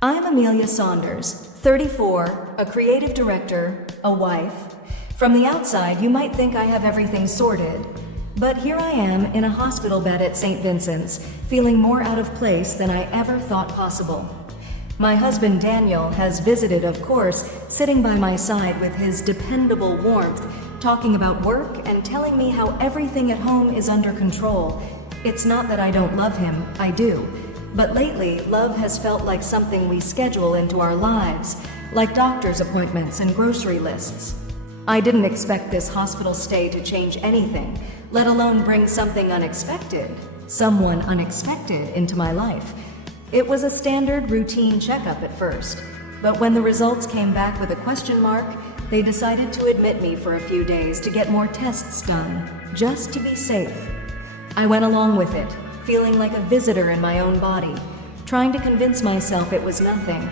I'm Amelia Saunders, 34, a creative director, a wife. From the outside, you might think I have everything sorted. But here I am in a hospital bed at St. Vincent's, feeling more out of place than I ever thought possible. My husband Daniel has visited, of course, sitting by my side with his dependable warmth, talking about work and telling me how everything at home is under control. It's not that I don't love him, I do. But lately, love has felt like something we schedule into our lives, like doctor's appointments and grocery lists. I didn't expect this hospital stay to change anything, let alone bring something unexpected, someone unexpected into my life. It was a standard routine checkup at first, but when the results came back with a question mark, they decided to admit me for a few days to get more tests done, just to be safe. I went along with it, feeling like a visitor in my own body, trying to convince myself it was nothing.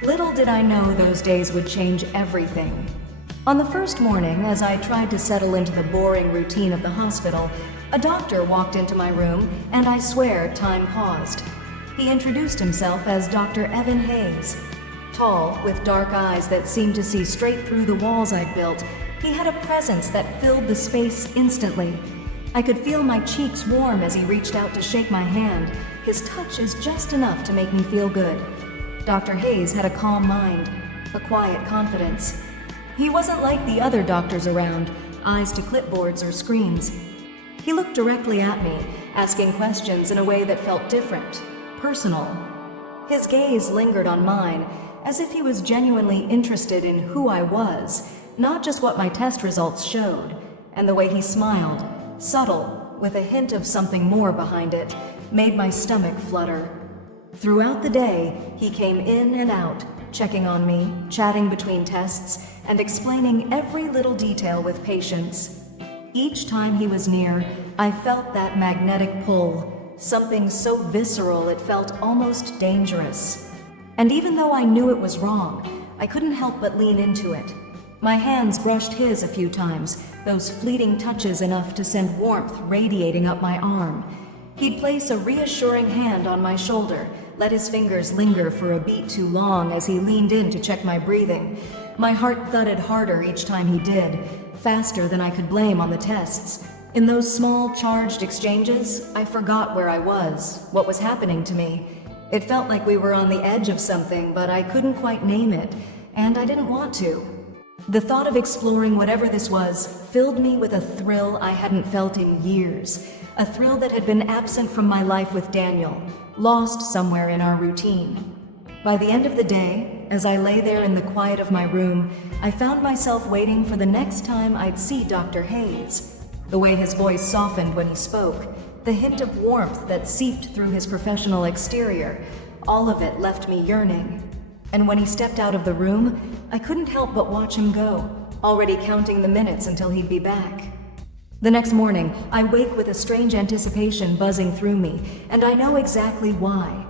Little did I know those days would change everything. On the first morning, as I tried to settle into the boring routine of the hospital, a doctor walked into my room, and I swear time paused. He introduced himself as Dr. Evan Hayes. Tall, with dark eyes that seemed to see straight through the walls I'd built, he had a presence that filled the space instantly. I could feel my cheeks warm as he reached out to shake my hand. His touch is just enough to make me feel good. Dr. Hayes had a calm mind, a quiet confidence. He wasn't like the other doctors around, eyes to clipboards or screens. He looked directly at me, asking questions in a way that felt different, personal. His gaze lingered on mine, as if he was genuinely interested in who I was, not just what my test results showed. And the way he smiled, subtle, with a hint of something more behind it, made my stomach flutter. Throughout the day, he came in and out, checking on me, chatting between tests, and explaining every little detail with patience. Each time he was near, I felt that magnetic pull, something so visceral it felt almost dangerous. And even though I knew it was wrong, I couldn't help but lean into it. My hands brushed his a few times, those fleeting touches enough to send warmth radiating up my arm. He'd place a reassuring hand on my shoulder, let his fingers linger for a beat too long as he leaned in to check my breathing. My heart thudded harder each time he did, faster than I could blame on the tests. In those small, charged exchanges, I forgot where I was, what was happening to me. It felt like we were on the edge of something, but I couldn't quite name it, and I didn't want to. The thought of exploring whatever this was filled me with a thrill I hadn't felt in years, a thrill that had been absent from my life with Daniel, lost somewhere in our routine. By the end of the day, as I lay there in the quiet of my room, I found myself waiting for the next time I'd see Dr. Hayes. The way his voice softened when he spoke, the hint of warmth that seeped through his professional exterior, all of it left me yearning. And when he stepped out of the room, I couldn't help but watch him go, already counting the minutes until he'd be back. The next morning, I wake with a strange anticipation buzzing through me, and I know exactly why.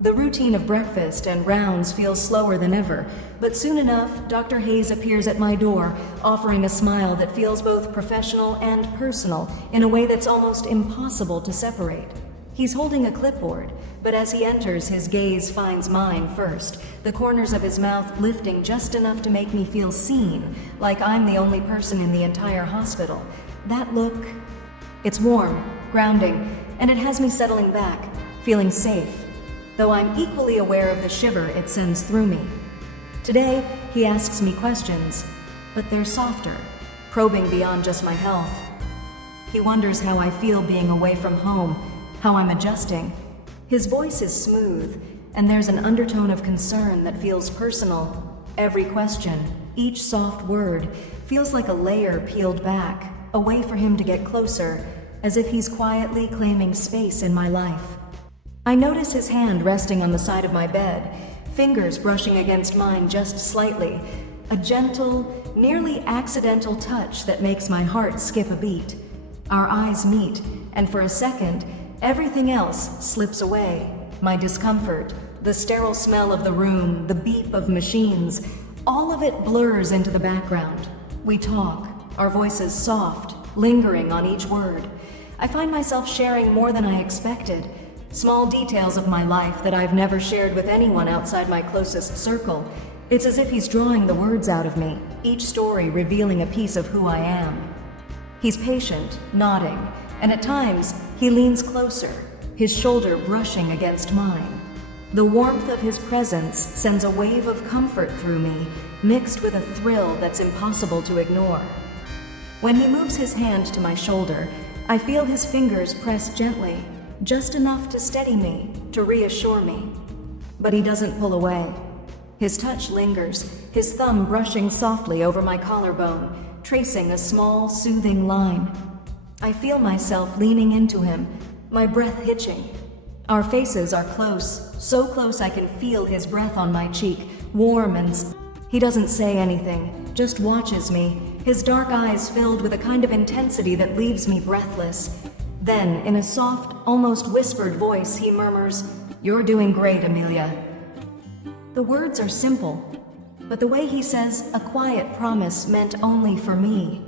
The routine of breakfast and rounds feels slower than ever, but soon enough, Dr. Hayes appears at my door, offering a smile that feels both professional and personal in a way that's almost impossible to separate. He's holding a clipboard, but as he enters, his gaze finds mine first, the corners of his mouth lifting just enough to make me feel seen, like I'm the only person in the entire hospital. That look, it's warm, grounding, and it has me settling back, feeling safe, though I'm equally aware of the shiver it sends through me. Today, he asks me questions, but they're softer, probing beyond just my health. He wonders how I feel being away from home, how I'm adjusting. His voice is smooth, and there's an undertone of concern that feels personal. Every question, each soft word, feels like a layer peeled back, a way for him to get closer, as if he's quietly claiming space in my life. I notice his hand resting on the side of my bed, fingers brushing against mine just slightly, a gentle, nearly accidental touch that makes my heart skip a beat. Our eyes meet, and for a second, everything else slips away. My discomfort, the sterile smell of the room, the beep of machines, all of it blurs into the background. We talk, our voices soft, lingering on each word. I find myself sharing more than I expected, Small details of my life that I've never shared with anyone outside my closest circle. It's as if he's drawing the words out of me, each story revealing a piece of who I am. He's patient, nodding, and at times he leans closer, his shoulder brushing against mine. The warmth of his presence sends a wave of comfort through me, mixed with a thrill that's impossible to ignore. When he moves his hand to my shoulder, I feel his fingers press gently, just enough to steady me, to reassure me. But he doesn't pull away. His touch lingers, his thumb brushing softly over my collarbone, tracing a small, soothing line. I feel myself leaning into him, my breath hitching. Our faces are close, so close I can feel his breath on my cheek, warm and... He doesn't say anything, just watches me, his dark eyes filled with a kind of intensity that leaves me breathless. Then, in a soft, almost whispered voice, he murmurs, "You're doing great, Amelia." The words are simple, but the way he says a quiet promise meant only for me.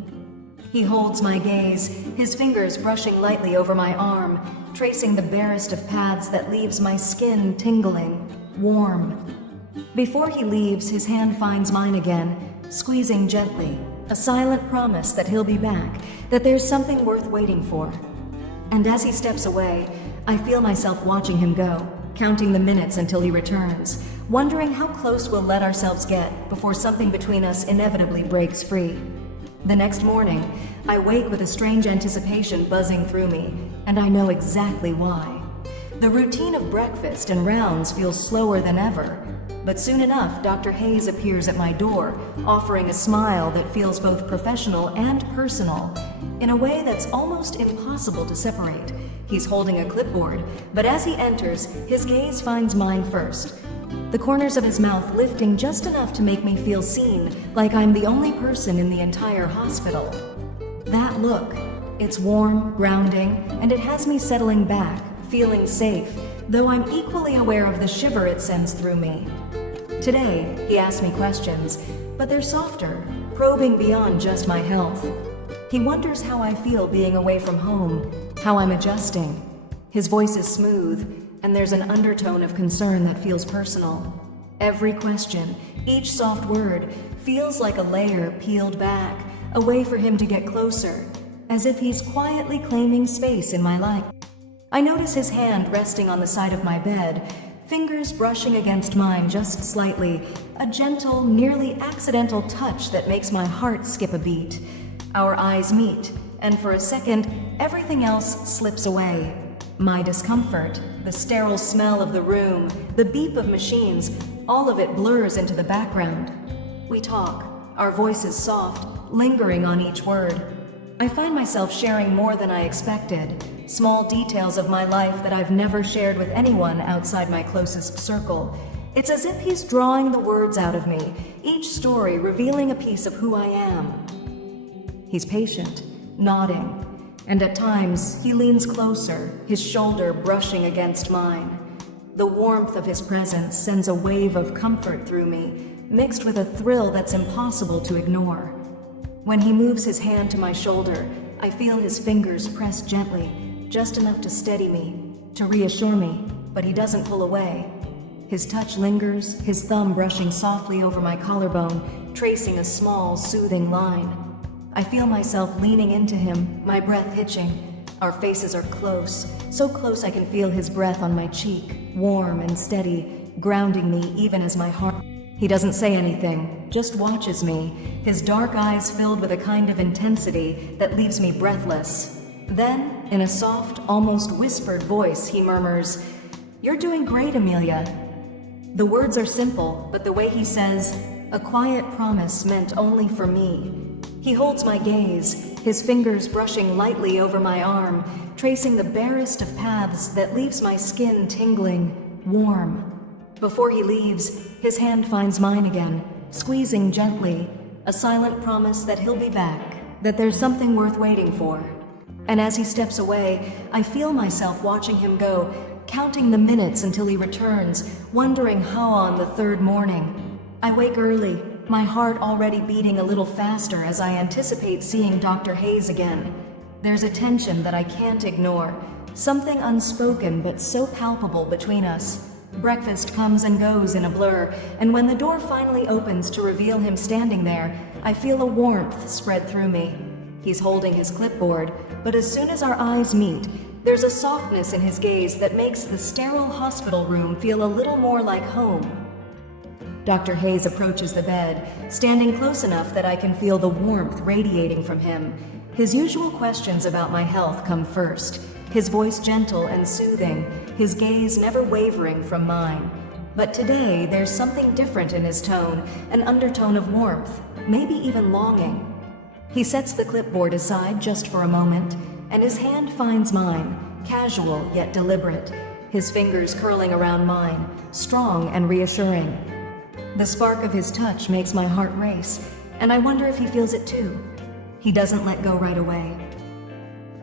He holds my gaze, his fingers brushing lightly over my arm, tracing the barest of paths that leaves my skin tingling, warm. Before he leaves, his hand finds mine again, squeezing gently, a silent promise that he'll be back, that there's something worth waiting for. And as he steps away, I feel myself watching him go, counting the minutes until he returns, wondering how close we'll let ourselves get before something between us inevitably breaks free. The next morning, I wake with a strange anticipation buzzing through me, and I know exactly why. The routine of breakfast and rounds feels slower than ever, but soon enough, Dr. Hayes appears at my door, offering a smile that feels both professional and personal, in a way that's almost impossible to separate. He's holding a clipboard, but as he enters, his gaze finds mine first, the corners of his mouth lifting just enough to make me feel seen, like I'm the only person in the entire hospital. That look, it's warm, grounding, and it has me settling back, feeling safe, though I'm equally aware of the shiver it sends through me. Today, he asks me questions, but they're softer, probing beyond just my health. He wonders how I feel being away from home, how I'm adjusting. His voice is smooth, and there's an undertone of concern that feels personal. Every question, each soft word, feels like a layer peeled back, a way for him to get closer, as if he's quietly claiming space in my life. I notice his hand resting on the side of my bed, fingers brushing against mine just slightly, a gentle, nearly accidental touch that makes my heart skip a beat. Our eyes meet, and for a second, everything else slips away. My discomfort, the sterile smell of the room, the beep of machines, all of it blurs into the background. We talk, our voices soft, lingering on each word. I find myself sharing more than I expected, small details of my life that I've never shared with anyone outside my closest circle. It's as if he's drawing the words out of me, each story revealing a piece of who I am. He's patient, nodding, and at times he leans closer, his shoulder brushing against mine. The warmth of his presence sends a wave of comfort through me, mixed with a thrill that's impossible to ignore. When he moves his hand to my shoulder, I feel his fingers press gently, just enough to steady me, to reassure me, but he doesn't pull away. His touch lingers, his thumb brushing softly over my collarbone, tracing a small, soothing line. I feel myself leaning into him, my breath hitching. Our faces are close, so close I can feel his breath on my cheek, warm and steady, grounding me even as my heart... He doesn't say anything, just watches me, his dark eyes filled with a kind of intensity that leaves me breathless. Then, in a soft, almost whispered voice, he murmurs, "You're doing great, Amelia." The words are simple, but the way he says, a quiet promise meant only for me. He holds my gaze, his fingers brushing lightly over my arm, tracing the barest of paths that leaves my skin tingling, warm. Before he leaves, his hand finds mine again, squeezing gently, a silent promise that he'll be back, that there's something worth waiting for. And as he steps away, I feel myself watching him go, counting the minutes until he returns, wondering how on the third morning. I wake early, my heart already beating a little faster as I anticipate seeing Dr. Hayes again. There's a tension that I can't ignore, something unspoken but so palpable between us. Breakfast comes and goes in a blur, and when the door finally opens to reveal him standing there, I feel a warmth spread through me. He's holding his clipboard, but as soon as our eyes meet, there's a softness in his gaze that makes the sterile hospital room feel a little more like home. Dr. Hayes approaches the bed, standing close enough that I can feel the warmth radiating from him. His usual questions about my health come first, his voice gentle and soothing, his gaze never wavering from mine. But today, there's something different in his tone, an undertone of warmth, maybe even longing. He sets the clipboard aside just for a moment, and his hand finds mine, casual yet deliberate, his fingers curling around mine, strong and reassuring. The spark of his touch makes my heart race, and I wonder if he feels it too. He doesn't let go right away.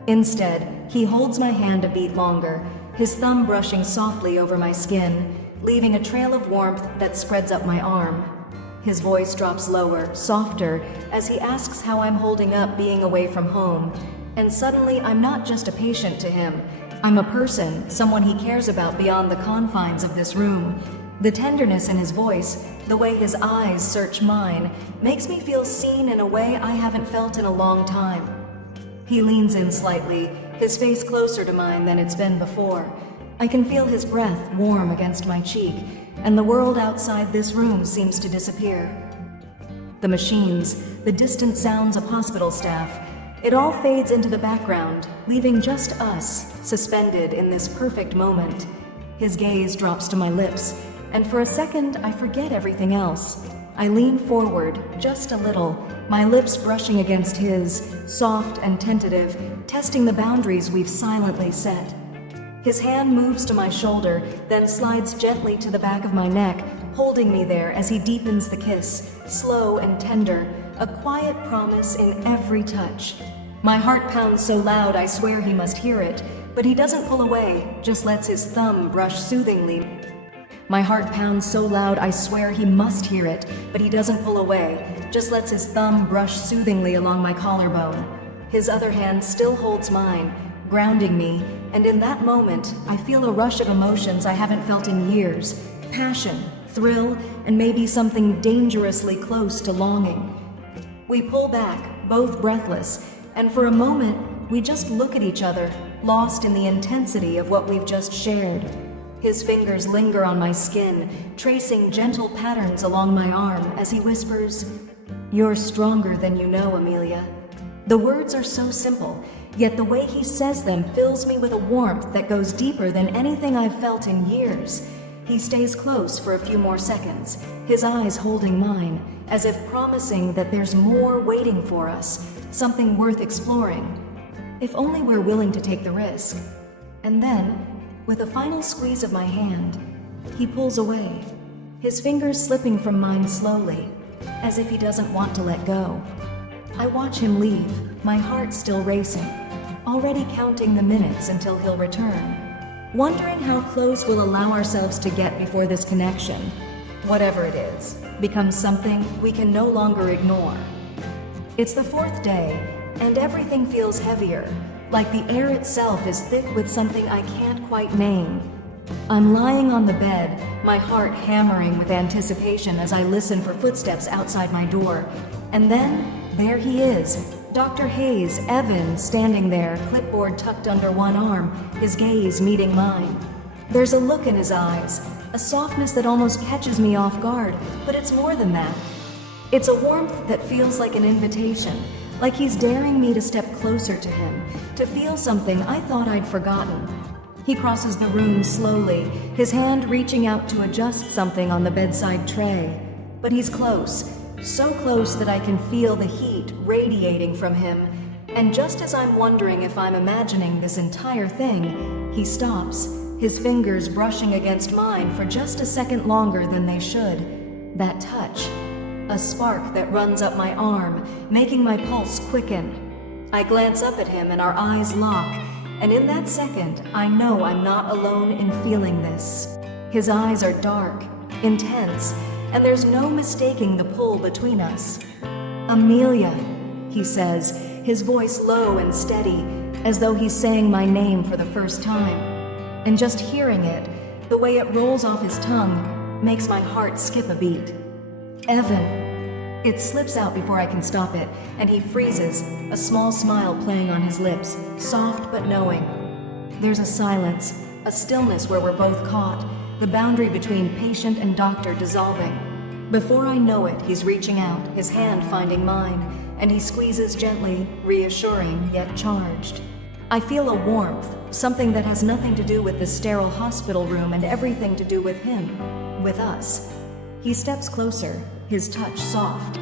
Instead, he holds my hand a beat longer, his thumb brushing softly over my skin, leaving a trail of warmth that spreads up my arm. His voice drops lower, softer, as he asks how I'm holding up being away from home. And suddenly, I'm not just a patient to him. I'm a person, someone he cares about beyond the confines of this room. The tenderness in his voice, the way his eyes search mine, makes me feel seen in a way I haven't felt in a long time. He leans in slightly, his face closer to mine than it's been before. I can feel his breath warm against my cheek, and the world outside this room seems to disappear. The machines, the distant sounds of hospital staff, it all fades into the background, leaving just us, suspended in this perfect moment. His gaze drops to my lips, and for a second I forget everything else. I lean forward, just a little, my lips brushing against his, soft and tentative, testing the boundaries we've silently set. His hand moves to my shoulder, then slides gently to the back of my neck, holding me there as he deepens the kiss, slow and tender, a quiet promise in every touch. My heart pounds so loud I swear he must hear it, but he doesn't pull away, just lets his thumb brush soothingly. My heart pounds so loud I swear he must hear it, but he doesn't pull away, just lets his thumb brush soothingly along my collarbone. His other hand still holds mine, grounding me, and in that moment, I feel a rush of emotions I haven't felt in years. Passion, thrill, and maybe something dangerously close to longing. We pull back, both breathless, and for a moment, we just look at each other, lost in the intensity of what we've just shared. His fingers linger on my skin, tracing gentle patterns along my arm as he whispers, "You're stronger than you know, Amelia." The words are so simple, yet the way he says them fills me with a warmth that goes deeper than anything I've felt in years. He stays close for a few more seconds, his eyes holding mine, as if promising that there's more waiting for us, something worth exploring, if only we're willing to take the risk. And then, with a final squeeze of my hand, he pulls away, his fingers slipping from mine slowly, as if he doesn't want to let go. I watch him leave, my heart still racing, already counting the minutes until he'll return, wondering how close we'll allow ourselves to get before this connection, whatever it is, becomes something we can no longer ignore. It's the fourth day, and everything feels heavier, like the air itself is thick with something I can't quite name. I'm lying on the bed, my heart hammering with anticipation as I listen for footsteps outside my door. And then, there he is, Dr. Hayes, Evan, standing there, clipboard tucked under one arm, his gaze meeting mine. There's a look in his eyes, a softness that almost catches me off guard, but it's more than that. It's a warmth that feels like an invitation, like he's daring me to step closer to him, to feel something I thought I'd forgotten. He crosses the room slowly, his hand reaching out to adjust something on the bedside tray. But he's close, so close that I can feel the heat radiating from him. And just as I'm wondering if I'm imagining this entire thing, he stops, his fingers brushing against mine for just a second longer than they should. That touch, a spark that runs up my arm, making my pulse quicken. I glance up at him and our eyes lock, and in that second, I know I'm not alone in feeling this. His eyes are dark, intense, and there's no mistaking the pull between us. "Amelia," he says, his voice low and steady, as though he's saying my name for the first time. And just hearing it, the way it rolls off his tongue, makes my heart skip a beat. Evan. It slips out before I can stop it, and he freezes, a small smile playing on his lips, soft but knowing. There's a silence, a stillness where we're both caught, the boundary between patient and doctor dissolving. Before I know it, he's reaching out, his hand finding mine, and he squeezes gently, reassuring yet charged. I feel a warmth, something that has nothing to do with the sterile hospital room and everything to do with him, with us. He steps closer, his touch soft,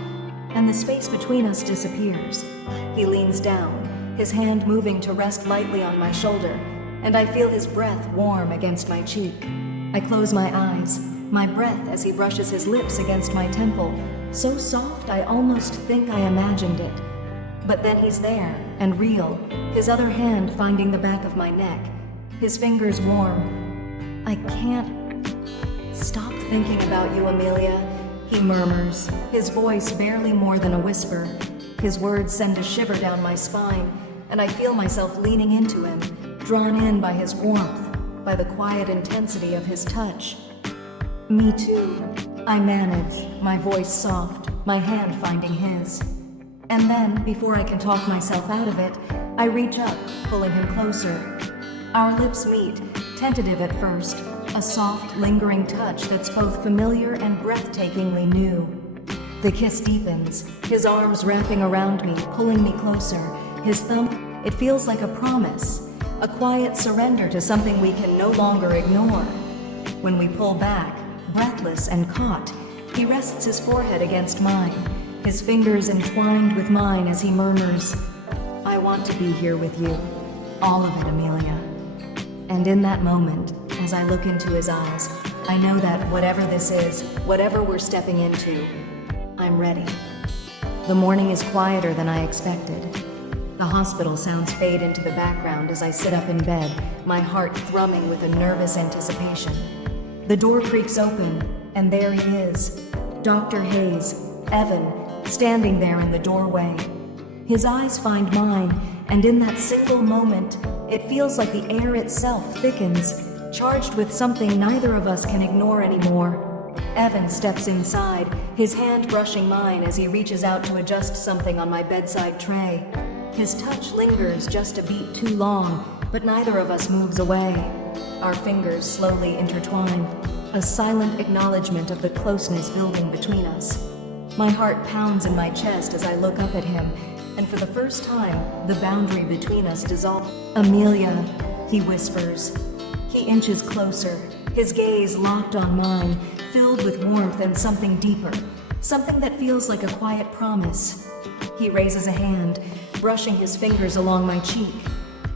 and the space between us disappears. He leans down, his hand moving to rest lightly on my shoulder, and I feel his breath warm against my cheek. I close my eyes, my breath as he brushes his lips against my temple, so soft I almost think I imagined it. But then he's there, and real, his other hand finding the back of my neck, his fingers warm. I can't stop thinking about you, Amelia, he murmurs, his voice barely more than a whisper. His words send a shiver down my spine, and I feel myself leaning into him, drawn in by his warmth, by the quiet intensity of his touch. Me too, I manage, my voice soft, my hand finding his. And then, before I can talk myself out of it, I reach up, pulling him closer. Our lips meet, tentative at first, a soft, lingering touch that's both familiar and breathtakingly new. The kiss deepens, his arms wrapping around me, pulling me closer, his thumb. It feels like a promise, a quiet surrender to something we can no longer ignore. When we pull back, breathless and caught, he rests his forehead against mine, his fingers entwined with mine as he murmurs, "I want to be here with you, all of it, Amelia." And in that moment, as I look into his eyes, I know that whatever this is, whatever we're stepping into, I'm ready. The morning is quieter than I expected. The hospital sounds fade into the background as I sit up in bed, my heart thrumming with a nervous anticipation. The door creaks open, and there he is, Dr. Hayes, Evan, standing there in the doorway. His eyes find mine, and in that single moment, it feels like the air itself thickens, charged with something neither of us can ignore anymore. Evan steps inside, his hand brushing mine as he reaches out to adjust something on my bedside tray. His touch lingers just a beat too long, but neither of us moves away. Our fingers slowly intertwine, a silent acknowledgement of the closeness building between us. My heart pounds in my chest as I look up at him, and for the first time, the boundary between us dissolves. "Amelia," he whispers. He inches closer, his gaze locked on mine, filled with warmth and something deeper, something that feels like a quiet promise. He raises a hand, brushing his fingers along my cheek.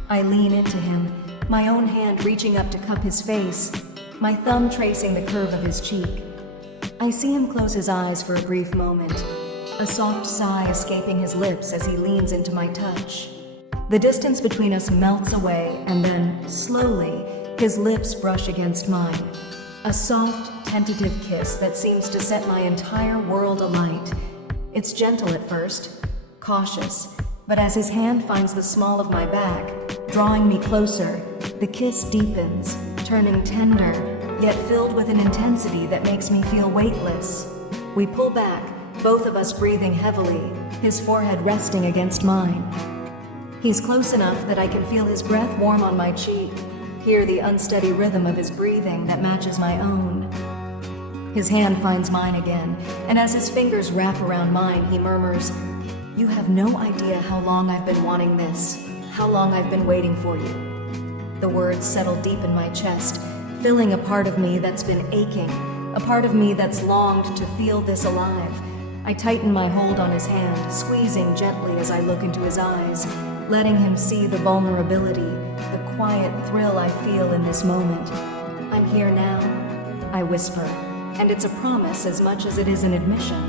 I lean into him, my own hand reaching up to cup his face, my thumb tracing the curve of his cheek. I see him close his eyes for a brief moment, a soft sigh escaping his lips as he leans into my touch. The distance between us melts away, and then, slowly, his lips brush against mine. A soft, tentative kiss that seems to set my entire world alight. It's gentle at first, cautious, but as his hand finds the small of my back, drawing me closer, the kiss deepens, turning tender, yet filled with an intensity that makes me feel weightless. We pull back, both of us breathing heavily, his forehead resting against mine. He's close enough that I can feel his breath warm on my cheek, hear the unsteady rhythm of his breathing that matches my own. His hand finds mine again, and as his fingers wrap around mine, he murmurs, "You have no idea how long I've been wanting this, how long I've been waiting for you." The words settle deep in my chest, filling a part of me that's been aching, a part of me that's longed to feel this alive. I tighten my hold on his hand, squeezing gently as I look into his eyes, letting him see the vulnerability, the quiet thrill I feel in this moment. "I'm here now," I whisper, and it's a promise as much as it is an admission.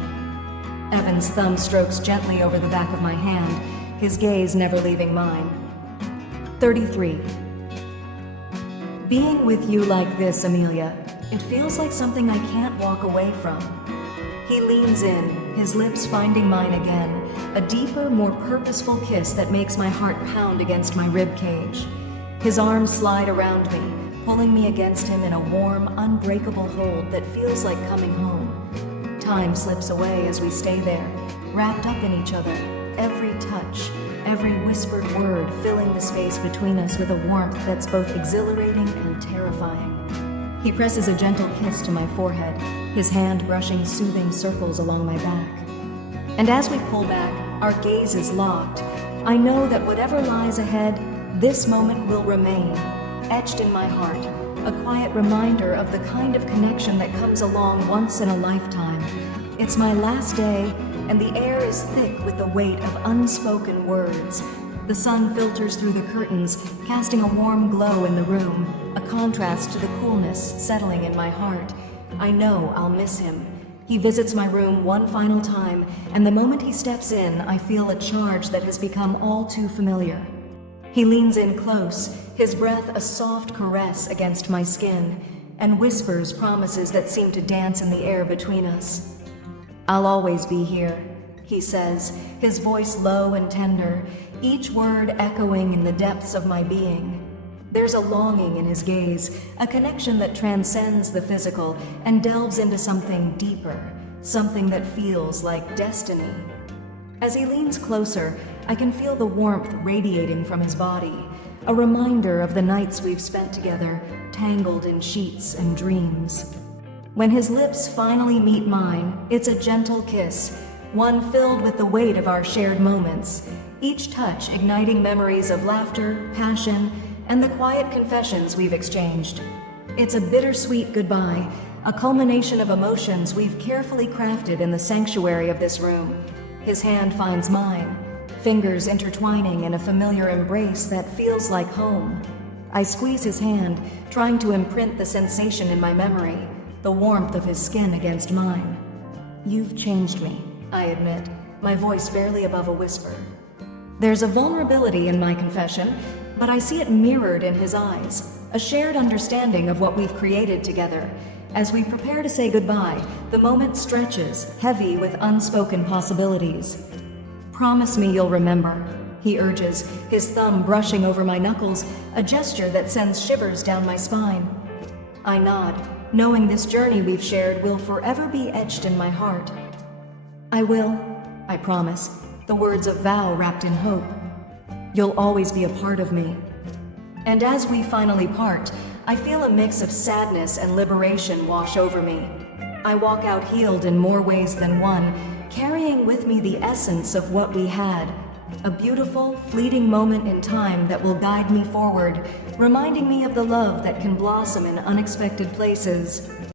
Evan's thumb strokes gently over the back of my hand, his gaze never leaving mine. 33. Being with you like this, Amelia, it feels like something I can't walk away from. He leans in, his lips finding mine again, a deeper, more purposeful kiss that makes my heart pound against my rib cage. His arms slide around me, pulling me against him in a warm, unbreakable hold that feels like coming home. Time slips away as we stay there, wrapped up in each other, every touch, every whispered word filling the space between us with a warmth that's both exhilarating and terrifying. He presses a gentle kiss to my forehead, his hand brushing soothing circles along my back. And as we pull back, our gazes locked, I know that whatever lies ahead, this moment will remain, etched in my heart, a quiet reminder of the kind of connection that comes along once in a lifetime. It's my last day, and the air is thick with the weight of unspoken words. The sun filters through the curtains, casting a warm glow in the room, a contrast to the coolness settling in my heart. I know I'll miss him. He visits my room one final time, and the moment he steps in, I feel a charge that has become all too familiar. He leans in close, his breath a soft caress against my skin, and whispers promises that seem to dance in the air between us. "I'll always be here," he says, his voice low and tender, each word echoing in the depths of my being. There's a longing in his gaze, a connection that transcends the physical and delves into something deeper, something that feels like destiny. As he leans closer, I can feel the warmth radiating from his body, a reminder of the nights we've spent together, tangled in sheets and dreams. When his lips finally meet mine, it's a gentle kiss, one filled with the weight of our shared moments, each touch igniting memories of laughter, passion, and the quiet confessions we've exchanged. It's a bittersweet goodbye, a culmination of emotions we've carefully crafted in the sanctuary of this room. His hand finds mine, fingers intertwining in a familiar embrace that feels like home. I squeeze his hand, trying to imprint the sensation in my memory, the warmth of his skin against mine. "You've changed me," I admit, my voice barely above a whisper. There's a vulnerability in my confession, but I see it mirrored in his eyes, a shared understanding of what we've created together. As we prepare to say goodbye, the moment stretches, heavy with unspoken possibilities. "Promise me you'll remember," he urges, his thumb brushing over my knuckles, a gesture that sends shivers down my spine. I nod, knowing this journey we've shared will forever be etched in my heart. "I will," I promise, the words of vow wrapped in hope. "You'll always be a part of me." And as we finally part, I feel a mix of sadness and liberation wash over me. I walk out healed in more ways than one, carrying with me the essence of what we had, a beautiful, fleeting moment in time that will guide me forward, reminding me of the love that can blossom in unexpected places.